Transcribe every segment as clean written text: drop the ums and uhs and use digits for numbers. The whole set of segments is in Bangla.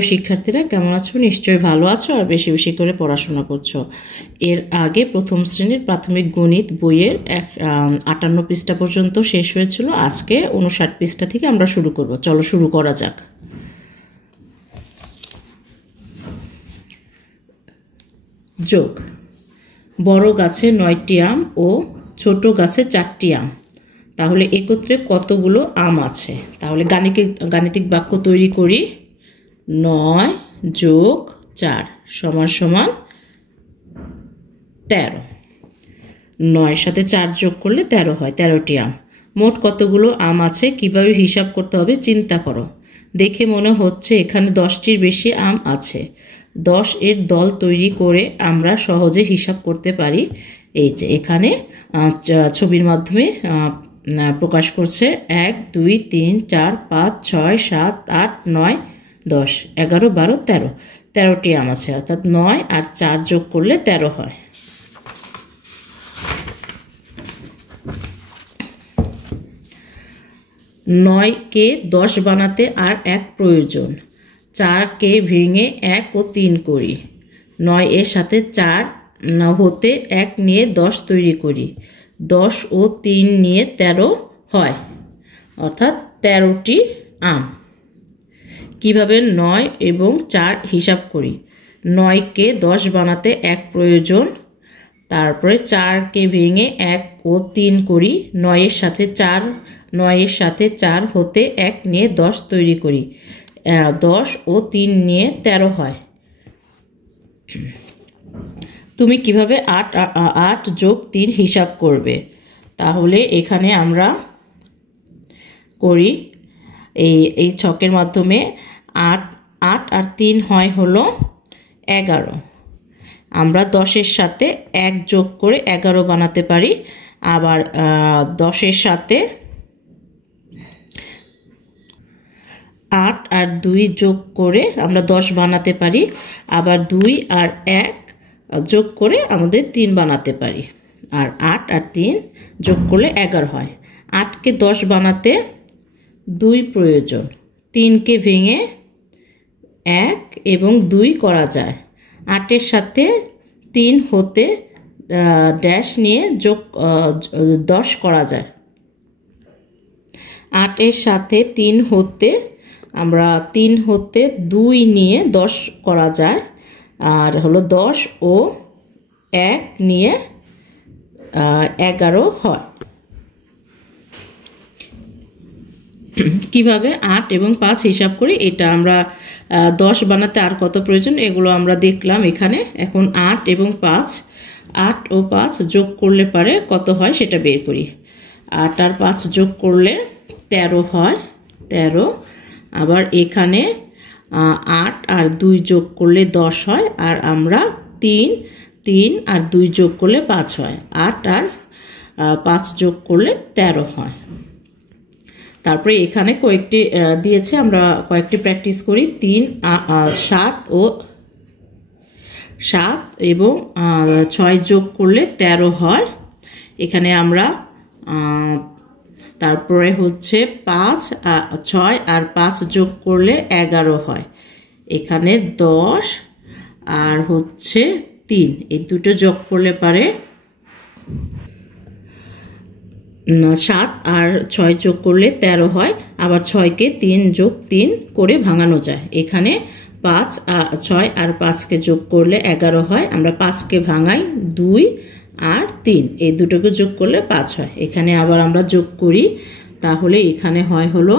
শিক্ষার্থীরা কেমন আছো? নিশ্চয়ই ভালো আছো আর বেশি বেশি করে পড়াশোনা করছো। এর আগে প্রথম শ্রেণীর প্রাথমিক গণিত বইয়ের 58 পৃষ্ঠা পর্যন্ত শেষ হয়েছিল। আজকে 59 পৃষ্ঠা থেকে আমরা শুরু করব। চলো শুরু করা যাক। যোগ। বড় গাছে 9টি আম ও ছোট গাছে 4টি আম, তাহলে একত্রে কতগুলো আম আছে? তাহলে গাণিতিক বাক্য তৈরি করি। 9 যোগ 4 সমান সমান 13। 9 সাথে 4 যোগ করলে 13 হয়, 13টি আম। মোট কতগুলো আম আছে কিভাবে হিসাব করতে হবে চিন্তা করো। দেখে মনে হচ্ছে এখানে 10টির বেশি আম আছে। 10 এর দল তৈরি করে আমরা সহজে হিসাব করতে পারি। এই যে এখানে ছবির মাধ্যমে প্রকাশ করছে 1 2 3 4 5 6 7 8 9 10 11 12 13, 13টি আম আছে, অর্থাৎ 9 আর 4 যোগ করলে 13 হয়। নয়কে 10 বানাতে আর 1 প্রয়োজন। 4কে ভেঙে 1 ও 3 করি। 9 এর সাথে 4 হতে 1 নিয়ে 10 তৈরি করি। 10 ও 3 নিয়ে 13 হয়, অর্থাৎ 13টি আম। কিভাবে 9 এবং 4 হিসাব করি? 9কে 10 বানাতে 1 প্রয়োজন, তারপরে 4কে ভেঙে 1 ও 3 করি। 9 এর সাথে 4 হতে 1 নিয়ে 10 তৈরি করি। 10 ও 3 নিয়ে 13 হয়। তুমি কিভাবে 8 যোগ 3 হিসাব করবে? তাহলে এখানে আমরা করি এই ছকের মাধ্যমে। 8 আর 3 হয় হলো 11। আমরা 10-এর সাথে 1 যোগ করে 11 বানাতে পারি। আবার 10-এর সাথে 8 আর 2 যোগ করে আমরা 10 বানাতে পারি। আবার 2 আর 1 যোগ করে আমাদের 3 বানাতে পারি। আর 8 আর 3 যোগ করলে 11 হয়। 8কে 10 বানাতে 2 প্রয়োজন। 3কে ভেঙে 1 এবং 2 করা যায়। 8-এর সাথে 3 হতে ড্যাশ নিয়ে যোগ 10 করা যায়। 8-এর সাথে 3 হতে 2 নিয়ে 10 করা যায়। আর হলো 10 ও 1 নিয়ে 11 হয়। কিভাবে 8 এবং 5 হিসাব করি এটা আমরা 10 বানাতে আর কত প্রয়োজন এগুলো আমরা দেখলাম এখানে। এখন 8 এবং 5, 8 ও 5 যোগ করলে পারে কত হয় সেটা বের করি। 8 আর 5 যোগ করলে 13 হয়, 13। আবার এখানে 8 আর 2 যোগ করলে 10 হয়। আর আমরা 3 আর 2 যোগ করলে 5 হয়। 8 আর 5 যোগ করলে 13 হয়। তারপরে এখানে কয়েকটি দিয়েছে, আমরা কয়েকটি প্র্যাকটিস করি। 7 এবং 6 যোগ করলে 13 হয়। এখানে আমরা তারপরে হচ্ছে 6 আর 5 যোগ করলে 11 হয়। এখানে 10 আর হচ্ছে 3 এই দুটো যোগ করলে পারে 7 আর 6 যোগ করলে 13 হয়। আবার 6কে 3 যোগ 3 করে ভাঙানো যায়। এখানে 6 আর 5কে যোগ করলে 11 হয়। আমরা 5কে ভাঙাই, 2 আর 3 এই দুটোকে যোগ করলে 5 হয়। এখানে আবার আমরা যোগ করি, তাহলে এখানে হয় হলো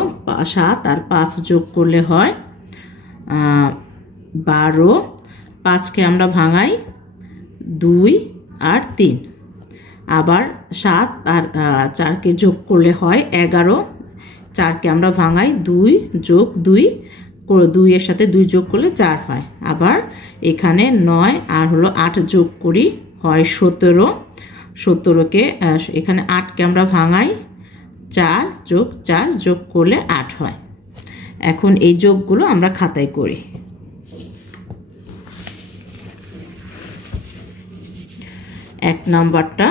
7 আর 5 যোগ করলে হয় 12। 5কে আমরা ভাঙাই, 2 আর 3। আবার 7 আর 4কে যোগ করলে হয় 11। 4কে আমরা ভাঙাই, 2 যোগ 2 এর সাথে 2 যোগ করলে 4 হয়। আবার এখানে 9 আর হলো 8 যোগ করি, হয় 17। 17কে এখানে 8কে আমরা ভাঙাই, 4 যোগ 4 যোগ করলে 8 হয়। এখন এই যোগগুলো আমরা খাতায় করি। 1 নাম্বারটা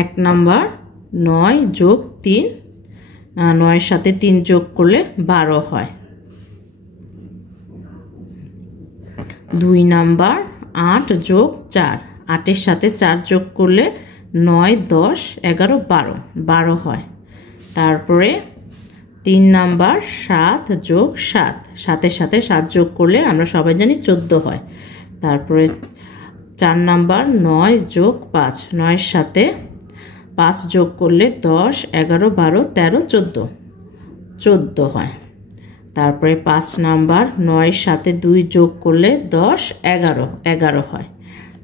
1 নাম্বার 9 যোগ 3, 9-এর সাথে 3 যোগ করলে 12 হয়। 2 নাম্বার 8 যোগ 4, 8-এর সাথে 4 যোগ করলে 9, 10, 11, 12, 12 হয়। তারপরে 3 নাম্বার 7 যোগ 7, 7-এর সাথে 7 যোগ করলে আমরা সবাই জানি 14 হয়। তারপরে 4 নাম্বার 9 যোগ 5, 9-এর সাথে 5 যোগ করলে 10, 11, 12, 13, 14, 14 হয়। তারপরে 5 নাম্বার 9-এর সাথে 2 যোগ করলে 10, 11, 11 হয়।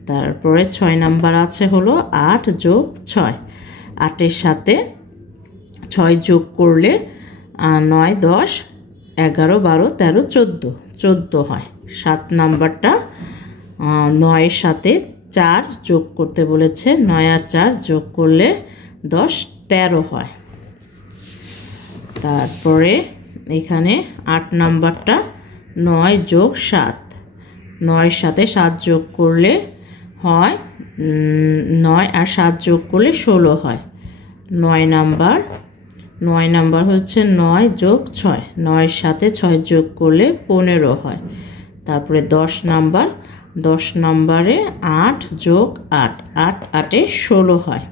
তারপরে 6 নাম্বার আছে হলো 8 যোগ 6, 8-এর সাথে 6 যোগ করলে 9, 10, 11, 12, 13, 14, 14 হয়। 7 নাম্বারটা 9-এর সাথে 4 যোগ করতে বলেছে, 9 আর 4 যোগ করলে 10, 13 হয়। তারপরে এখানে 8 নাম্বারটা 9 যোগ 7, 9-এর সাথে 7 যোগ করলে হয় 9 আর 7 যোগ করলে 16 হয়। 9 নাম্বার হচ্ছে 9 যোগ 6, 9-এর সাথে 6 যোগ করলে 15 হয়। তারপরে 10 নাম্বারে 8 যোগ 8, 8 8-এ 16 হয়।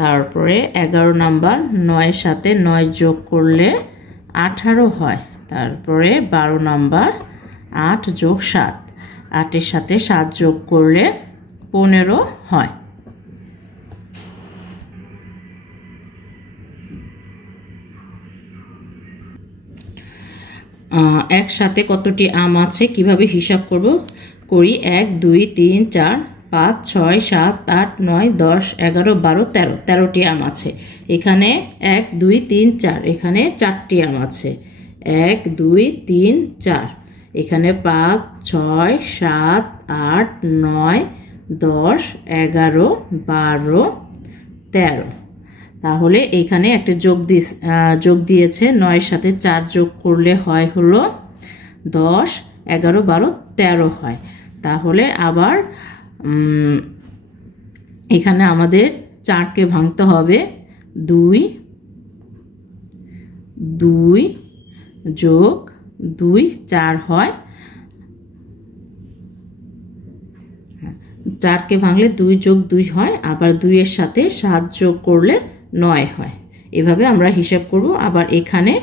তারপরে 11 নাম্বার 9-এর সাথে 9 যোগ করলে 18 হয়। তারপরে 12 নাম্বার 8 যোগ 7, 8-এর সাথে 7 যোগ করলে 15 হয়। একসাথে কতটি আম আছে কিভাবে হিসাব করি। 1 2 3 4 5 6 7 8 9 10 11 12 13, 13টি আম আছে। এখানে 1 2 3 4, এখানে 4টি আম আছে। 1 2 3 4, এখানে 5 6 7 8 9 10 11 12 13। তাহলে এখানে একটা যোগ দিয়েছে, 9-এর সাথে 4 যোগ করলে হয় হলো 10 11 12 13 হয়। তাহলে আবার এখানে আমাদের 4কে ভাঙতে হবে। 2 যোগ 2 4 হয়। 4কে ভাঙলে 2 যোগ 2 হয়, আবার 2-এর সাথে 7 যোগ করলে 9 হয়। এভাবে আমরা হিসাব করব। আবার এখানে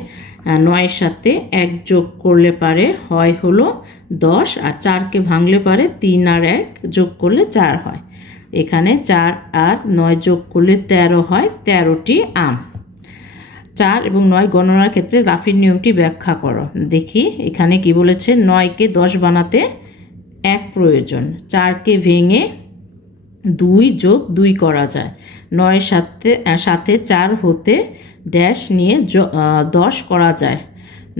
9-এর সাথে 1 যোগ করলে পারে হয় হলো 10, আর 4কে ভাঙলে পারে 3 আর 1 যোগ করলে 4 হয়। এখানে 4 আর 9 যোগ করলে 13 হয়, 13টি আম। 4 এবং 9 গণনার ক্ষেত্রে রাফির নিয়মটি ব্যাখ্যা করো। দেখি এখানে কি বলেছে। 9কে 10 বানাতে 1 প্রয়োজন। 4কে ভেঙে 2 যোগ 2 করা যায়। 9-এর সাথে 4 হতে ড্যাশ নিয়ে 10 করা যায়।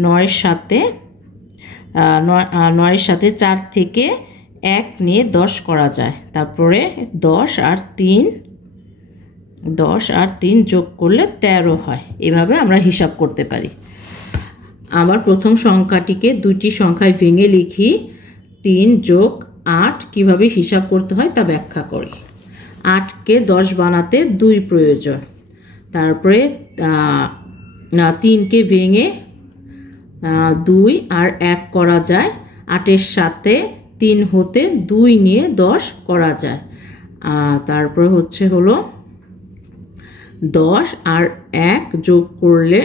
9-এর সাথে 4 থেকে 1 নিয়ে 10 করা যায়। তারপরে 10 আর 3 যোগ করলে 13 হয়। এভাবে আমরা হিসাব করতে পারি। আবার প্রথম সংখ্যাটিকে 2টি সংখ্যায় ভেঙে লিখি। 3 যোগ 8 কিভাবে হিসাব করতে হয় তা ব্যাখ্যা করি। 8কে 10 বানাতে 2 প্রয়োজন। তারপরে 3কে ভেঙে 2 আর 1 করা যায়। 8-এর সাথে 3 হতে 2 নিয়ে 10 করা যায়। তারপরে হলো 10 আর 1 যোগ করলে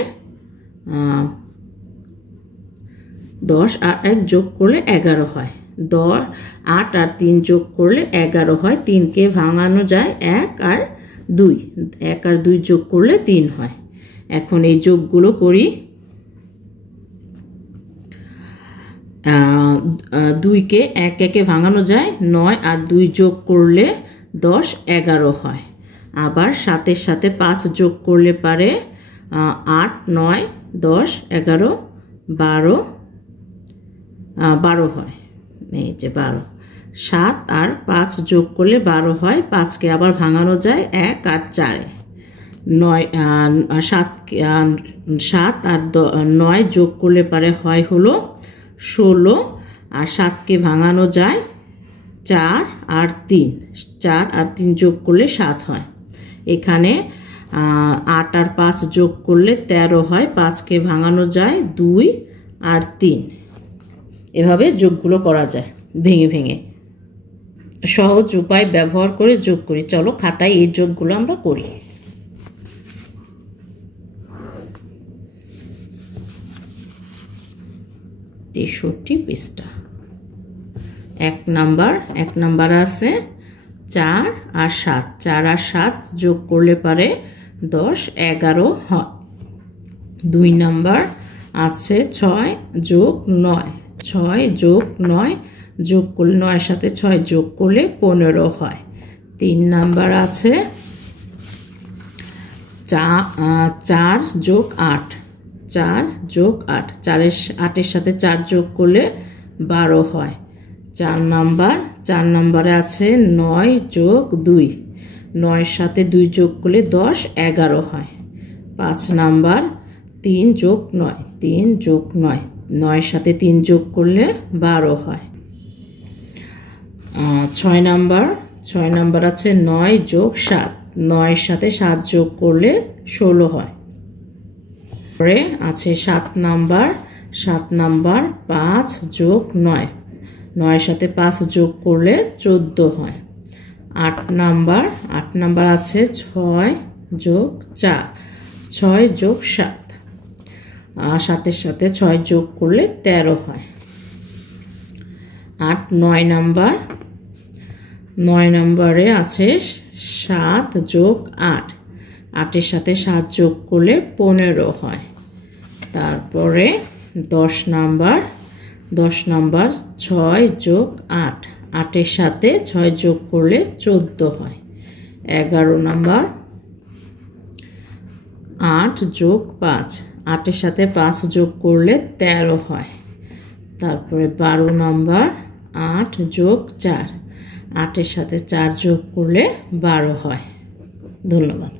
11 হয়। 8 আর 3 যোগ করলে 11 হয়। 3কে ভাঙানো যায় 1 আর 2, 1 আর 2 যোগ করলে 3 হয়। এখন এই যোগগুলো করি। 2কে 1 1-এ ভাঙানো যায়, 9 আর 2 যোগ করলে 10 11 হয়। আবার 7-এর সাথে 5 যোগ করলে পারে 8 9 10 11 12 হয়। এই যে 12। 7 আর 5 যোগ করলে 12 হয়। 5কে আবার ভাঙানো যায় 1 আর 4-এ। 7 আর 9 যোগ করলে পারে হয় হলো 16, আর 7কে ভাঙানো যায় 4 আর 3 যোগ করলে 7 হয়। এখানে 8 আর 5 যোগ করলে 13 হয়, 5কে ভাঙানো যায় 2 আর 3। এভাবে যোগগুলো করা যায় ভেঙে ভেঙে। সহজ উপায় ব্যবহার করে যোগ করি। চলো খাতায় এই যোগগুলো আমরা করি। 63 পৃষ্ঠা। 1 নাম্বার আছে 4 আর 7। 4 আর 7 যোগ করলে পারে 10 11 হয়। 2 নাম্বার আছে 6 যোগ 9। 6 যোগ 9 যোগ করলে 9 এর সাথে 6 যোগ করলে 15 হয়। 3 নাম্বার আছে 4 যোগ 8। 4 যোগ 8। 8 এর সাথে 4 যোগ করলে 12 হয়। 4 নাম্বারে আছে 9 যোগ 2। 9 এর সাথে 2 যোগ করলে 10 11 হয়। 5 নাম্বার 3 যোগ 9। 3 যোগ 9। 9 এর সাথে 3 যোগ করলে 12 হয়। 6 নাম্বার আছে 9 যোগ 7। 9 এর সাথে 7 যোগ করলে 16 হয়। পরে আছে 7 নাম্বার 5 যোগ 9। 9 এর সাথে 5 যোগ করলে 14 হয়। 8 নাম্বার আছে 6 যোগ 4। 6 যোগ 7। 7 এর সাথে 6 যোগ করলে 13 হয়। 9 নাম্বারে আছে 7 যোগ 8। 8 এর সাথে 7 যোগ করলে 15 হয়। তারপরে 10 নাম্বার 6 যোগ 8। 8 এর সাথে 6 যোগ করলে 14 হয়। 11 নাম্বার 8 যোগ 5। 8 এর সাথে 5 যোগ করলে 13 হয়। তারপরে 12 নাম্বার 8 যোগ 4। 8 এর সাথে 4 যোগ করলে 12 হয়। ধন্যবাদ।